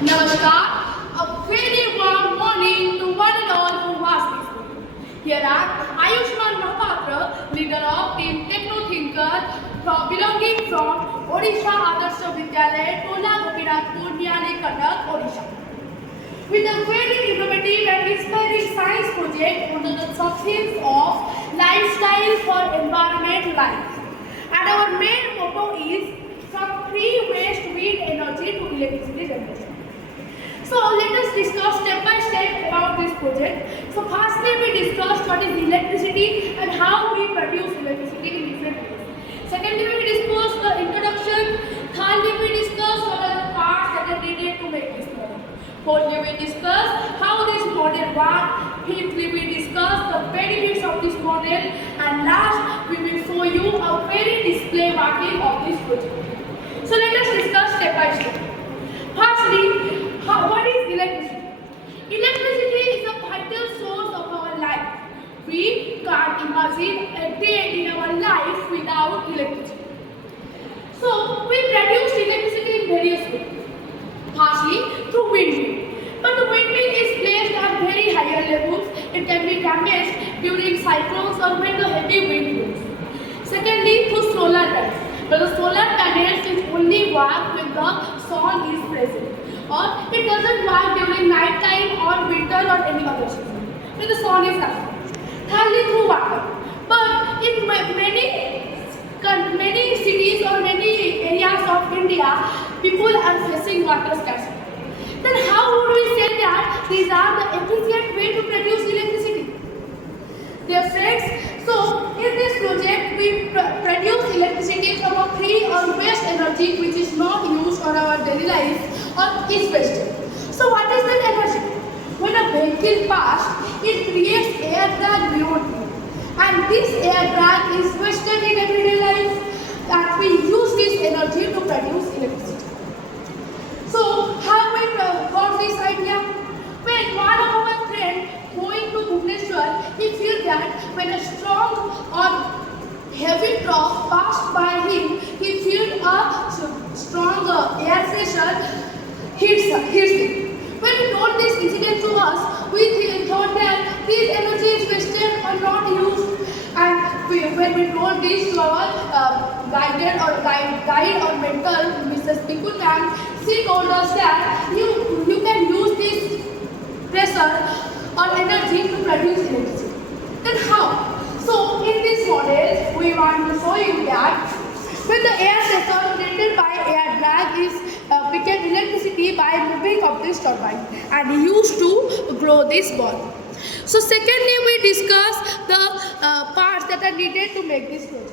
Namaskar, a very warm morning to one and all who was listening. Here are Ayushman Mahapatra, leader of Team Techno Thinker, belonging from Odisha Adarsha Vidyalaya, Tola Gopinathpur, Niali, Cuttack, Odisha. With a very innovative and inspiring science project under the substance of lifestyle for environment life. And our main motto is from free waste wind energy to electricity generation. So let us discuss step by step about this project. So firstly we discussed what is electricity and how we produce electricity in different ways. Secondly we discussed the introduction. Thirdly we discussed what are the parts that are needed to make this model. Fourthly we discussed how this model works. Fifthly we discussed the benefits of this model. And last we will show you a very display working of this project. So let us discuss step by step. Firstly, what is electricity? Electricity is a vital source of our life. We can't imagine a day in our life without electricity. So, we produce electricity in various ways. Firstly, through windmill. But the windmill is placed at very higher levels. It can be damaged during cyclones or when the heavy wind blows. Secondly, through solar panels. But the solar panels will only work when the sun is present. Or it doesn't work during night time or winter or any other season when the sun is absent. Thirdly, through water. But in many cities or many areas of India, people are facing water scarcity. Then how would we say that these are the efficient way to produce electricity? Dear friends, so in this project we produce electricity from a free or waste energy which is not used for our daily life or is wasted. So what is that energy? When a vehicle passes, it creates air drag beyond you. And this air drag is wasted in everyday life and we use this energy to produce electricity. So how we got this idea? When one of our friends going to Bhubaneswar, he feels that when a strong or heavy drop passed by him, he feels a strong air pressure hits him. When he told this incident to us, we thought that this energy is wasted or not used. And when we told this to our guide or mentor, Mrs. Piku ma'am, she told us that you can use this pressure or energy to produce electricity. Then how? So in this model, we want to show you that when the air pressure created by air drag is became electricity by moving of this turbine and used to grow this ball. So secondly, we discuss the parts that are needed to make this project.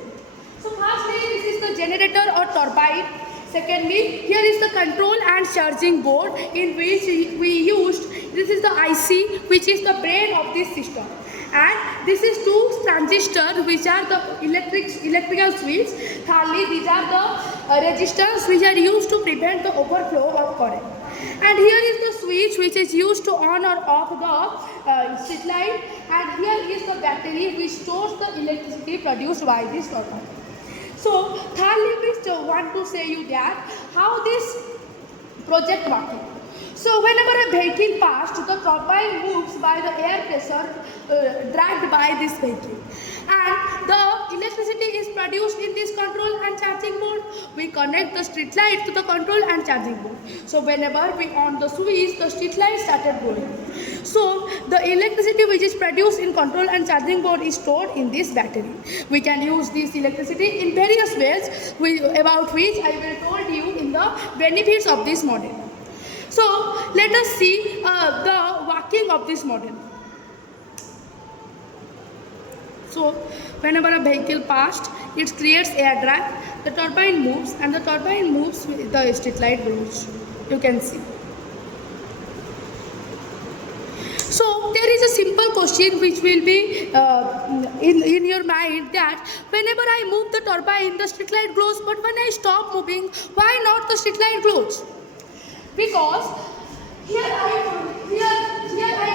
So firstly, this is the generator or turbine. Secondly, here is the control and charging board in which we used. This is the IC which is the brain of this system. And this is two transistors which are the electrical switch. Thirdly, these are the resistors which are used to prevent the overflow of current. And here is the switch which is used to on or off the street light. And here is the battery which stores the electricity produced by this turbine. So thirdly, we want to say you that how this project working. So whenever a vehicle passes, the turbine moves by the air pressure dragged by this vehicle. And the electricity is produced in this control and charging board. We connect the street light to the control and charging board. So whenever we on the switch, the street light started glowing. So the electricity which is produced in control and charging board is stored in this battery. We can use this electricity in various ways about which I will told you in the benefits of this model. So let us see the working of this model. So whenever a vehicle passed, it creates air drag, the turbine moves and the turbine moves with the street light glows. You can see. So there is a simple question which will be in your mind that whenever I move the turbine, the street light glows, but when I stop moving, why not the street light glows? Because here I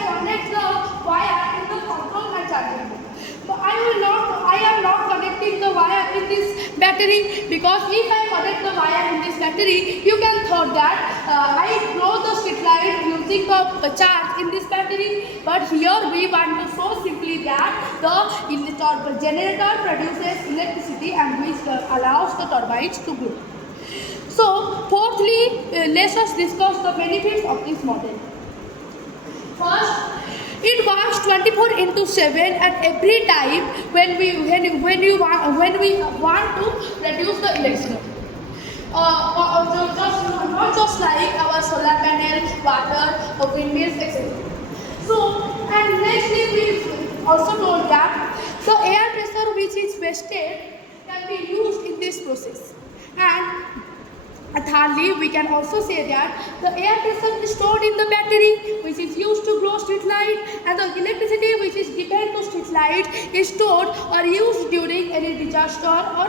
connect the wire in the control and charging board. I am not connecting the wire in this battery, because if I connect the wire in this battery, you can thought that I grow the street light using the charge in this battery. But here we want to show simply that the generator produces electricity and which allows the turbines to grow. So fourthly, let us discuss the benefits of this model. First, it works 24/7 at every time when we want to reduce the electricity. Not just like our solar panel, water, or windmills, etc. So, and nextly we also told that the air pressure which is wasted can be used in this process. And thirdly, we can also say that the air pressure is stored in the battery, which is used to grow street light, and the electricity which is given to street light is stored or used during any disaster or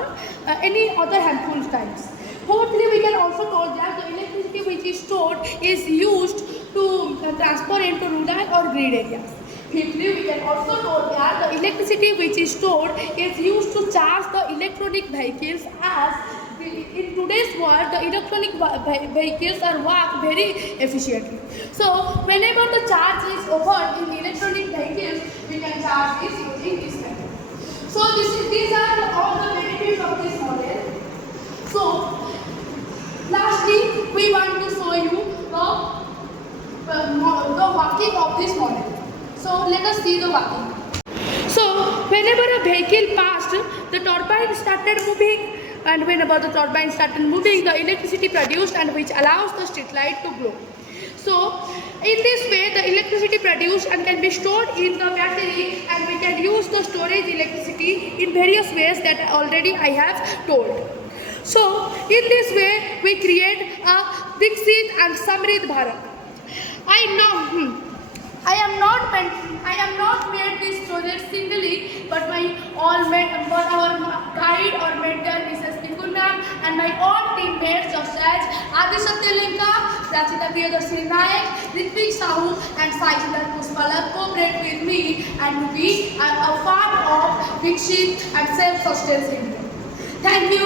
any other harmful times. Fourthly, we can also told that the electricity which is stored is used to transfer into rural or grid areas. Fifthly, we can also told that the electricity which is stored is used to charge the electronic vehicles, as in today's world the electronic vehicles are work very efficiently. So whenever the charge is over in electronic vehicles, we can charge this using this method. So these are all the benefits of this model. So lastly, we want to show you the working of this model. So let us see the working. So whenever a vehicle passed, the turbine started moving, and whenever the turbine started moving, the electricity produced and which allows the street light to glow. So in this way, the electricity produced and can be stored in the battery, and we can use the storage electricity in various ways that already I have told. So in this way, we create a Vikshit and SAMRIDHI Bharat. I am not made this project singly, but our guide or mentor Mrs. Nikul ma'am and my all teammates such as Adi Satyalenka, Rachita Priyadarshini Nayak, Ritvik Sahu and Sajinder Puspala cooperate with me, and we are a part of Vikshit and self-sustenance. Thank you.